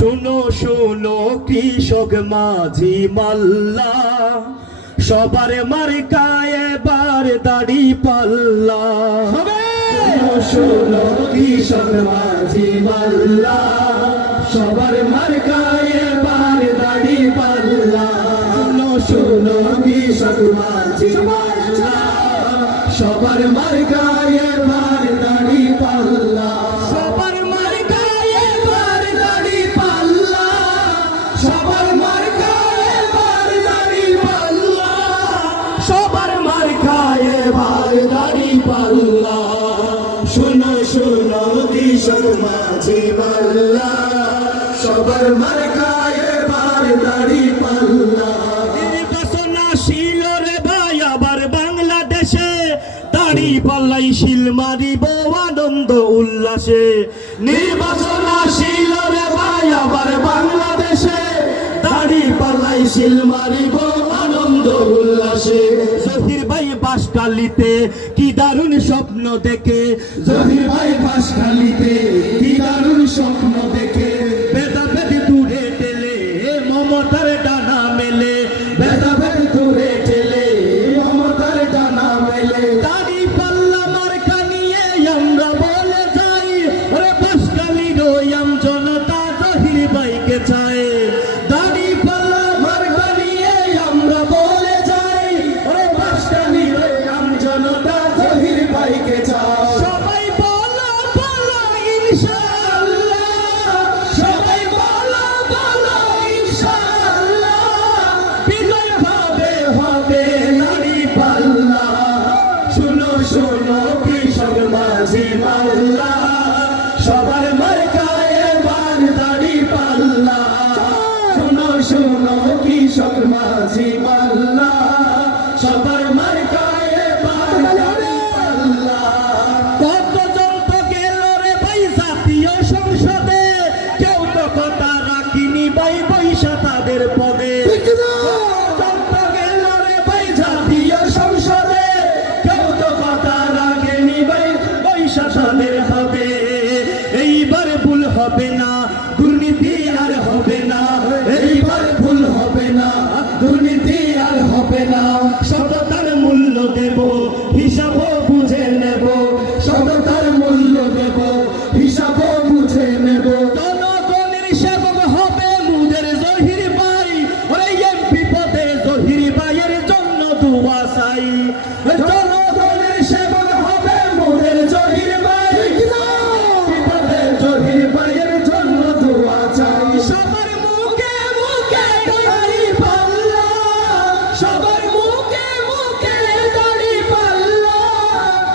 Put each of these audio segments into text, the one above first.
শোনো শোনো কৃষক মাঝি মাল্লা, সবার মার্কায় এবার দাড়ি পাল্লা। শোনো শোনো কৃষক মাঝি মাল্লা, সবার মার্কায় এবার দাড়ি পাল্লা। শোনো শোনো কৃষক মাঝি মাল্লা, সবার মার্কায় এবার দাড়ি পাল্লা। সবার মার্কায় এবার দাড়ি পাল্লা, সবার মার্কায় এবার দাড়ি পাল্লা, সবার মার্কায় এবার দাড়ি পাল্লা। শোনো শোনো কৃষক মাঝি মাল্লা, সবার মার্কায় এবার দাড়ি পাল্লা। নির্বাচন আসিল রে ভাই আবার বাংলাদেশে, দাড়ি পাল্লাই শিল মারিব আনন্দ উল্লাসে। নির্বাচন আসিল রে ভাই আবার বাংলাদেশে, দাড়ি পাল্লাই শিল মারিব আনন্দ উল্লাসে। জহির ভাই বাঁশখালীতে কি দারুণ স্বপ্ন দেখে, জহির ভাই বাঁশখালীতে কি দারুণ স্বপ্ন দেখে। ভেদাভেদ দূরে ঠেলে মমতার ডানা মেলে, ভেদাভেদ দূরে ঠেলে মমতার ডানা মেলে। দাড়ি পাল্লা মার্কা নিয়ে আমরা বলে যাই, ওরে বাঁশখালীর আম জনতা জহির ভাইকে চায়। দাড়ি পাল্লা মার্কা নিয়ে আমরা বলে যাই, ওরে বাঁশখালীর আম জনতা জহির ভাইকে চায়। সবাই বলো বলো ইনশাআল্লাহ, সবাই বলো বলো ইনশাআল্লাহ, বিজয় হবে হবে দাড়ি পাল্লা। শোনো শোনো কৃষক মাঝি মাল্লা, সবার মার্কায় এবার দাড়ি পাল্লা। শোনো শোনো কৃষক মাঝি মাল্লা, সবার মার্কায় এবার দাড়ি পাল্লা। কতজন তো গেল রে ভাই জাতীয় সংসদে, কেউ তো কথা রাখিনি ভাই পয়সা তাদের পদে। কতজন তো গেল রে ভাই জাতীয় সংসদে, কেউ তো কথা রাখেনি ভাই পয়সা তাদের হবে। এইবার ভুল হবে না, দুর্নীতি আর হবে না, এইবার ভুল হবে না, দুর্নীতি আর হবে না। সততার মূল্য দেব, হিসাবও বুঝে নেব, সততার মূল্য দেব, হিসাবও বুঝে নেব। জনগণের সেবক হবে মুদের জহির ভাই, ওরে এমপি পদে জহির ভাইয়ের জন্য দুয়া চাই। জনগণের সেবক হবে মুদের জহির ভাই, এমপি পদে জহির ভাইয়ের জন্য দুয়া চাই। সবার মুখে মুখে দাড়ি পাল্লা, সবার মুখে মুখে দাড়ি পাল্লা,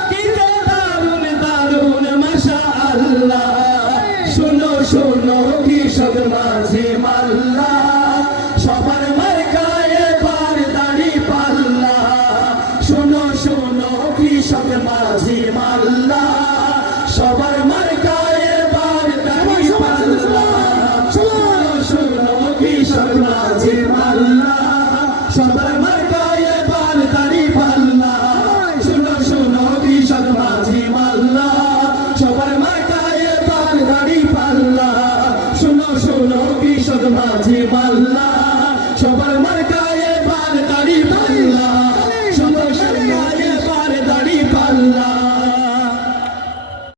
কি যে দারুণ দারুণ মাশাআল্লাহ। শোনো শোনো কৃষক মাঝি মাল্লা, সবার মার্কায় এবার দাড়ি পাল্লা। শোনো শোনো কৃষক মাঝি মাল্লা, সবার মার্কায় এবার দাড়ি পাল্লা। শোনো শোনো কৃষক মাঝি মাল্লা, সবার মার্কায় এবার দাড়ি পাল্লা। শোনো শোনো কৃষক মাঝি মাল্লা, সবার মার্কায় এবার দাড়ি পাল্লা। শোনো শোনো কৃষক মাঝি মাল্লা,